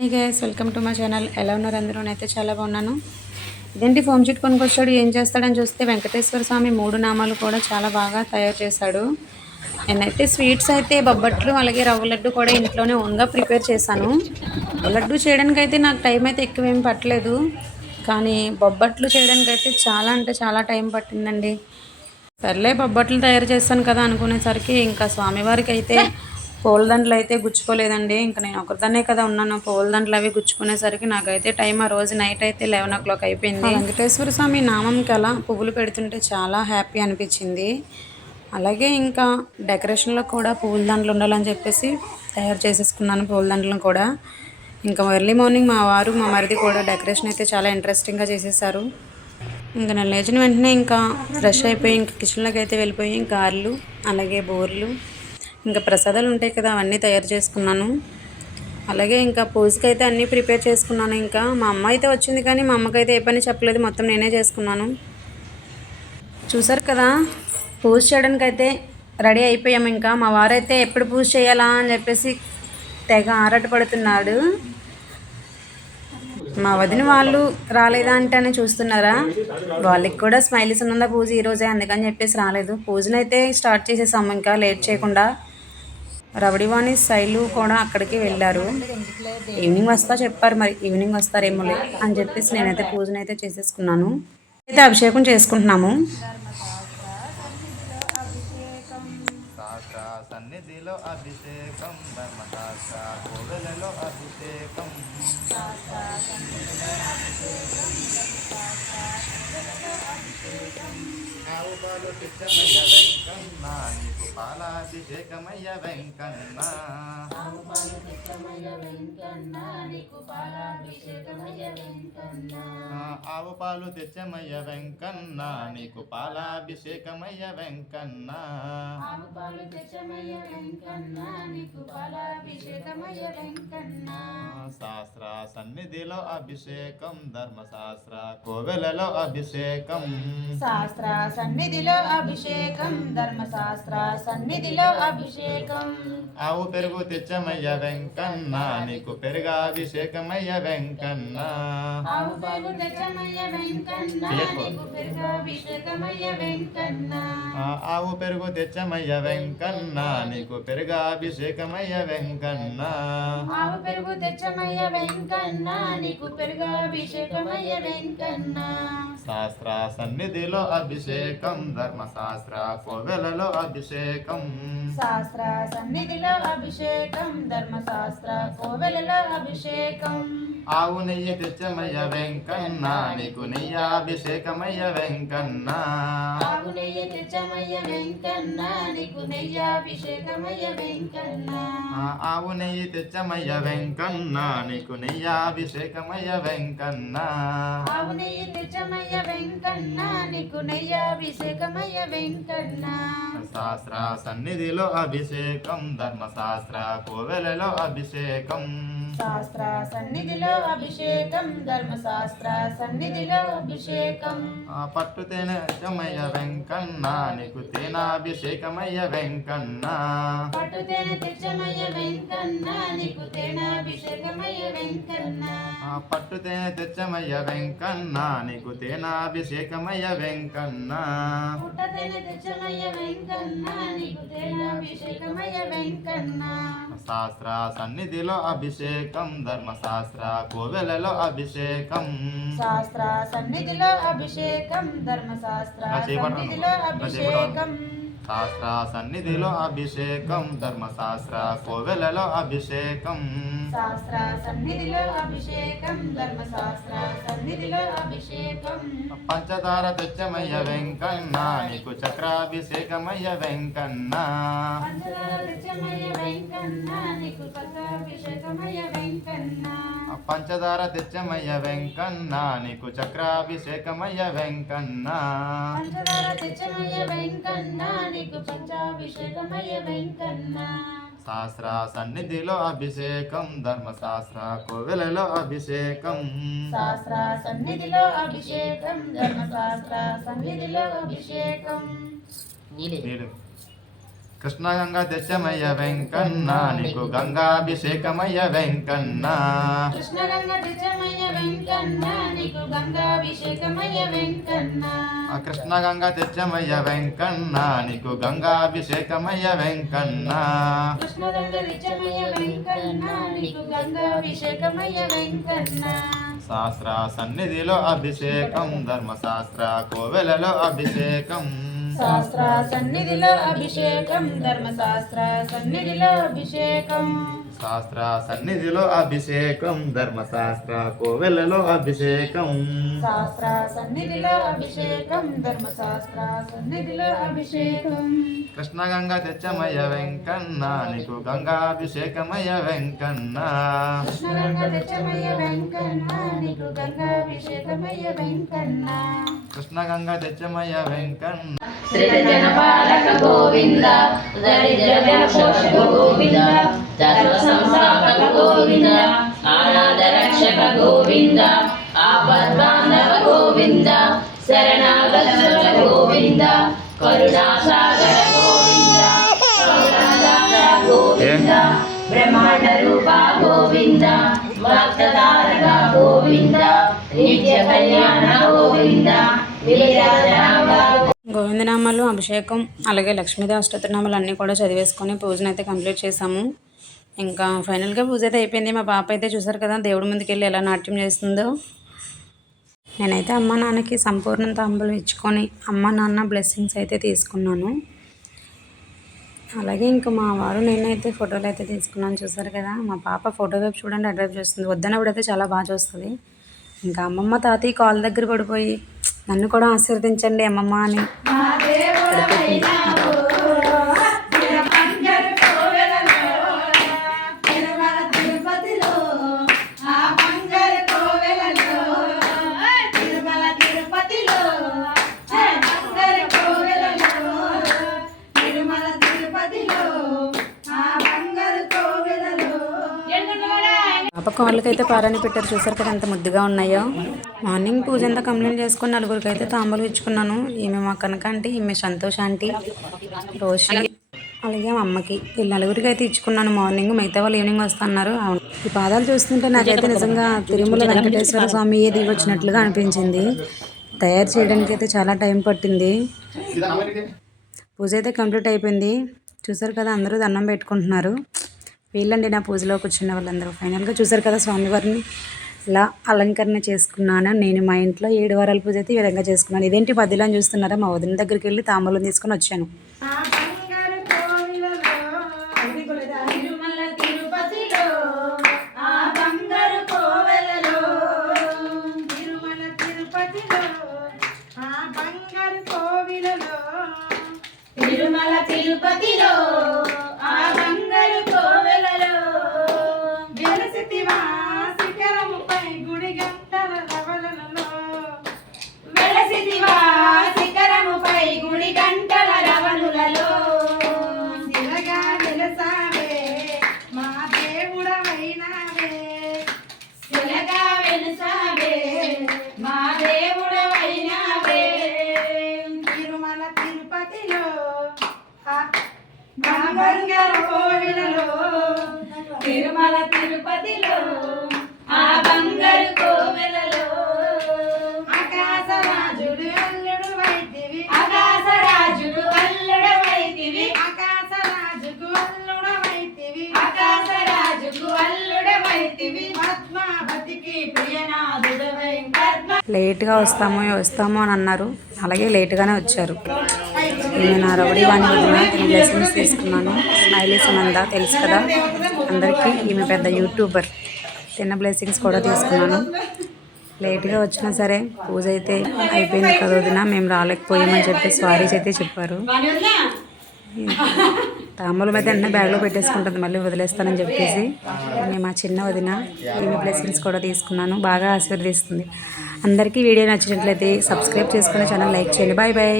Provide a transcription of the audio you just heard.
Hey guys, welcome to my channel. ఎలా ఉన్నారు అందరూ? నేనైతే చాలా బాగున్నాను. ఇదేంటి ఫోమ్ షీట్ కొనుక్కొచ్చాడు, ఏం చేస్తాడని చూస్తే వెంకటేశ్వర స్వామి 3 నామాలు కూడా చాలా బాగా తయారు చేశాడు. నేనైతే స్వీట్స్ అయితే బొబ్బట్లు అలాగే రవ్వ లడ్డు కూడా ఇంట్లోనే ఓన్గా ప్రిపేర్ చేశాను. లడ్డు చేయడానికి అయితే నాకు టైం అయితే ఎక్కువేం పట్టలేదు, కానీ బొబ్బట్లు చేయడానికి అయితే చాలా అంటే చాలా టైం పట్టిందండి. సర్లే బొబ్బట్లు తయారు చేస్తాను కదా అనుకునేసరికి ఇంకా స్వామివారికి అయితే పూలదండలు అయితే గుచ్చుకోలేదండి. ఇంకా నేను ఒకరిదాన్నే కదా ఉన్నాను. పూలదండలు అవి గుచ్చుకునేసరికి నాకైతే టైం ఆ రోజు నైట్ అయితే 11 అయిపోయింది. వెంకటేశ్వర స్వామి నామంకి అలా పువ్వులు పెడుతుంటే చాలా హ్యాపీ అనిపించింది. అలాగే ఇంకా డెకరేషన్లో కూడా పూలదండలు ఉండాలని చెప్పేసి తయారు చేసేసుకున్నాను పూలదండలను కూడా. ఇంకా ఎర్లీ మార్నింగ్ మా వారు మా మరిది కూడా డెకరేషన్ అయితే చాలా ఇంట్రెస్టింగ్గా చేసేసారు. ఇంకా నేను లేచిన వెంటనే ఇంకా ఫ్రెష్ అయిపోయి ఇంకా కిచెన్లోకి అయితే వెళ్ళిపోయి ఇంకా గారెలు అలాగే బూరెలు ఇంకా ప్రసాదాలు ఉంటాయి కదా అవన్నీ తయారు చేసుకున్నాను. అలాగే ఇంకా పూజకి అయితే అన్నీ ప్రిపేర్ చేసుకున్నాను. ఇంకా మా అమ్మ అయితే వచ్చింది కానీ మా అమ్మకైతే ఏ పని చెప్పలేదు, మొత్తం నేనే చేసుకున్నాను. చూసారు కదా, పూజ చేయడానికి అయితే రెడీ అయిపోయాము. ఇంకా మా వారైతే ఎప్పుడు పూజ చేయాలా అని చెప్పేసి తెగ ఆరాట పడుతున్నాడు. మా వదిన వాళ్ళు రాలేదా అంటేనే చూస్తున్నారా, వాళ్ళకి కూడా స్మైలీ సునంద పూజ ఈరోజే అందుకని చెప్పేసి రాలేదు. పూజనైతే స్టార్ట్ చేసేసాము ఇంకా లేట్ చేయకుండా. రవడివాణి శైలు కూడా అక్కడికి వెళ్ళారు. ఈవినింగ్ వస్తా చెప్పారు, మరి ఈవినింగ్ వస్తారేమోలే అని చెప్పేసి నేనైతే పూజనైతే చేసేసుకున్నాను. అయితే అభిషేకం చేసుకుంటున్నాము. సన్నిధిలో అభిషేకం ధర్మశాస్త్ర కోవెలలో అభిషేకం ఆవు పాలు పిచ్చమయ్య వెంకన్న నీకు పాలాభిషేకమయ్య వెంకన్న ఆవు పాలు పిచ్చమయ్య వెంకన్న నీకు పాలాభిషేకమయ్య వెంకన్న ఆవు పాలు తెచ్చమయ్య వెంకన్న నీకు పాలాభిషేకమయ్య వెంకన్న ఆవు పాలు తెచ్చమయ్య వెంకన్న నీకు పాలాభిషేకమయ్య వెంకన్న శాస్త్ర సన్నిధిలో అభిషేకం ధర్మశాస్త్ర కోవెలలో అభిషేకం శాస్త్ర సన్నిధిలో అభిషేకం ధర్మశాస్త్ర సన్నిధిలో అభిషేకం ఆవు పెరుగు తెచ్చమయ్య వెంకన్న నీకు పెరుగాభిషేకమయ్య వెంకన్న ఆవు పాలు తెచ్చమయ్య వెంకన్న నీకు పెరుగాభిషేకమయ్య వెంకన్న ఆవు పెరుగు తెచ్చమయ్య వెంకన్న నీకు పెరుగాభిషేకమయ్య వెంకన్న ఆవు పెరుగు తెచ్చమయ్య వెంకన్న నీకు పెరుగాభిషేకమయ్య వెంకన్న శాస్త్ర సన్నిధిలో అభిషేకం ధర్మశాస్త్ర కోవెలలో అభిషేకం శాస్త్ర సన్నిధిలో అభిషేకం ధర్మశాస్త్ర కోవెలలో అభిషేకం ఆవు నెయ్యి తెచ్చమయ్య వెంకన్న నీకు నెయ్యాభిషేకమయ్య వెంకన్న ఆవు నెయ్యి తెచ్చమయ్య వెంకన్న నీకు నెయ్యాభిషేకమయ్య వెంకన్న ఆవు నెయ్యి తెచ్చమయ్య వెంకన్న నీకు నెయ్యాభిషేకమయ్య వెంకన్న ఆవు నెయ్యి తెచ్చమయ్య వెంకన్న నీకు నెయ్యాభిషేకమయ్య వెంకన్న శాస్త్ర సన్నిధిలో అభిషేకం ధర్మశాస్త్ర కోవెలలో అభిషేకం శాస్త్ర సన్నిధిలో అభిషేకం ధర్మశాస్త్ర సన్నిధిలో అభిషేకం పట్టు తేనెమయ్య వెంకన్న నీకు తేనాభిషేకమయ్య వెంకన్న పట్టు తేనె తెచ్చమయ్య వెంకన్న నీకు తేనాభిషేకమయ్య వెంకన్న పట్టు తేనె తెచ్చమయ్య వెంకన్న నీకు తేనాభిషేకమయ్య వెంకన్న పుట్ట తేనె తెచ్చమయ్య వెంకన్న నీకు తేనాభిషేకమయ్య వెంకన్న శాస్త్ర సన్నిధిలో అభిషేకం ధర్మశాస్త్ర కోవెలలో అభిషేకం శాస్త్ర సన్నిధిలో అభిషేకం ధర్మశాస్త్ర సన్నిధిలో అభిషేకం శాస్త్ర సన్నిధిలో అభిషేకం ధర్మశాస్త్ర కోవెలలో అభిషేకం శాస్త్ర సన్నిధిలో అభిషేకం ధర్మశాస్త్ర సన్నిధిలో అభిషేకం పంచదార తెచ్చమయ్య వెంకన్న నీకు చక్రాభిషేకమయ్య వెంకన్న పంచదార తెచ్చమయ్య వెంకన్న నీకు చక్రాభిషేకమయ్య వెంకన్న పంచదార తెచ్చమయ్య వెంకన్న నీకు చక్రాభిషేకమయ్య వెంకన్న పంచదార తెచ్చమయ్య వెంకన్న నీకు పంచాభిషేకమయ్య వెంకన్న శాస్త్ర సన్నిధిలో అభిషేకం ధర్మశాస్త్ర కోవెలలో అభిషేకం శాస్త్ర సన్నిధిలో అభిషేకం ధర్మశాస్త్ర సన్నిధిలో అభిషేకం నీళ్ళు కృష్ణగంగా తెచ్చమయ్య వెంకన్న నీకు గంగాభిషేకమయ్య వెంకన్న కృష్ణగంగా తెచ్చమయ్య వెంకన్న నీకు గంగాభిషేకమయ్య వెంకన్న కృష్ణగంగా తెచ్చమయ్య వెంకన్న నీకు గంగాభిషేకమయ్య వెంకన్న కృష్ణగంగా తెచ్చమయ్య వెంకన్న నీకు గంగాభిషేకమయ్య వెంకన్న శాస్త్ర సన్నిధిలో అభిషేకం ధర్మశాస్త్ర కోవెలలో అభిషేకం శాస్త్ర సన్నిధిలో అభిషేకం ధర్మశాస్త్ర సన్నిధిలో అభిషేకం శాస్త్ర సన్నిధిలో అభిషేకం ధర్మశాస్త్ర కోవెలలో అభిషేకం శాస్త్ర సన్నిధిలో అభిషేకం ధర్మశాస్త్ర సన్నిధిలో అభిషేకం కృష్ణగంగా తెచ్చమయ్య వెంకన్న నీకు గంగాభిషేకమయ్య వెంకన్న కృష్ణగంగా తెచ్చమయ్య వెంకన్న నీకు గంగాభిషేకమయ్య వెంకన్న కృష్ణగంగా తెచ్చమయ్య వెంకన్న సృజన పాలక గోవింద దరిద్ర వినాశక గోవింద ధర్మ సంస్థాపక గోవింద ఆనాద రక్షక గోవింద ఆపద్బాంధవ గోవింద శరణాగత గోవింద కరుణాసాగర గోవింద కరుణాసాగర గోవింద బ్రహ్మాండ రూప గోవింద భక్తధారక గోవింద నిత్య కళ్యాణ గోవింద వీరరామ గోవిందనామాలు అభిషేకం అలాగే లక్ష్మీదేవి అష్టోత్తరనామాలు అన్నీ కూడా చదివేసుకొని పూజను అయితే కంప్లీట్ చేసాము. ఇంకా ఫైనల్గా పూజ అయితే అయిపోయింది. మా పాప అయితే చూసారు కదా దేవుడి ముందుకు వెళ్ళి ఎలా నాట్యం చేస్తుందో. నేనైతే అమ్మ నాన్నకి సంపూర్ణ తాంబూలం ఇచ్చుకొని అమ్మ నాన్న బ్లెస్సింగ్స్ అయితే తీసుకున్నాను. అలాగే ఇంకా మా వారు నేనైతే ఫోటోలు అయితే తీసుకున్నాను. చూసారు కదా మా పాప ఫోటో వైపు చూడండి అటువైపు చూస్తుంది. వద్దనప్పుడైతే చాలా బాగా చూస్తుంది. ఇంకా అమ్మమ్మ తాతయ్య కాల్ దగ్గర పడిపోయి నన్ను కూడా ఆశీర్వదించండి అమ్మమ్మ అని పాప కాళ్ళకైతే పారాని పెట్టారు. చూసారు కదా ఎంత ముద్దుగా ఉన్నాయో. మార్నింగ్ పూజ అంతా కంప్లీట్ చేసుకుని నలుగురికి అయితే తాంబూలం ఇచ్చుకున్నాను. ఈమె మా కనక ఆంటీ, ఈమె సంతోష్ ఆంటీ, రోషి, అలాగే మా అమ్మకి వీళ్ళు నలుగురికి అయితే ఇచ్చుకున్నాను మార్నింగ్. మిగతా వాళ్ళు ఈవినింగ్ వస్తున్నారు. ఈ పాదాలు చూస్తుంటే నాకైతే నిజంగా తిరుమల వెంకటేశ్వర స్వామి దిగి వచ్చినట్లుగా అనిపించింది. తయారు చేయడానికి అయితే చాలా టైం పట్టింది. పూజ అయితే కంప్లీట్ అయిపోయింది. చూసారు కదా అందరూ దండం పెట్టుకుంటున్నారు. వీళ్ళండి నా పూజలో కూర్చున్న వాళ్ళందరూ. ఫైనల్గా చూసారు కదా స్వామివారిని ఇలా అలంకరణ చేసుకున్నాను. నేను మా ఇంట్లో 7 వారాల పూజ అయితే ఈ విధంగా చేసుకున్నాను. ఇదేంటి మధ్యలో అని చూస్తున్నారా, మా వదిన దగ్గరికి వెళ్ళి తాంబూలం తీసుకొని వచ్చాను. తిరుమల తిరుపతిలో ఆ బంగారు కోవెలలో వెలసితివా శిఖరముపై గుడి గంటల రవలలో వెలసితివా శిఖరముపై గుడి గంటల రవణులలో శిలగా వెలసావే మా దేవుడవైనావే శిలగా వెలసావే మా దేవుడవైనావే తిరుమల తిరుపతిలో బంగారు కోవెలలో తిరుమల తిరుపతిలో ఆ బంగారు కోవెలలో ఆకాశరాజుడు అల్లుడు వైతివి ఆకాశరాజుడు అల్లుడు వైతివి ఆకాశరాజుకు అల్లుడు వైతివి ఆకాశరాజుకు అల్లుడు వైతివి పద్మావతికి ప్రియనాథుడవై లేట్గా వస్తామో అని అన్నారు. అలాగే లేట్గానే వచ్చారు. నేను నా రౌడీ వాణి వదిన బ్లెస్సింగ్స్ తీసుకున్నాను. స్మైలీ సునంద తెలుసు కదా అందరికీ, ఈమె పెద్ద యూట్యూబర్. తిన్న బ్లెస్సింగ్స్ కూడా తీసుకున్నాను. లేట్గా వచ్చినా సరే పూజ అయితే అయిపోయింది కదా వదిన, మేము రాలేకపోయామని చెప్పి సారీస్ అయితే చెప్పారు. తాంబూలం అయితే అన్నీ బ్యాగ్లో పెట్టేసుకుంటుంది, మళ్ళీ వదిలేస్తానని చెప్పేసి. నేను మా చిన్న వదిన ఈమె బ్లెస్సింగ్స్ కూడా తీసుకున్నాను. బాగా ఆశీర్వదిస్తుంది. అందరికీ వీడియో నచ్చినట్లయితే సబ్స్క్రైబ్ చేసుకుని ఛానల్ లైక్ చేయండి. Bye bye.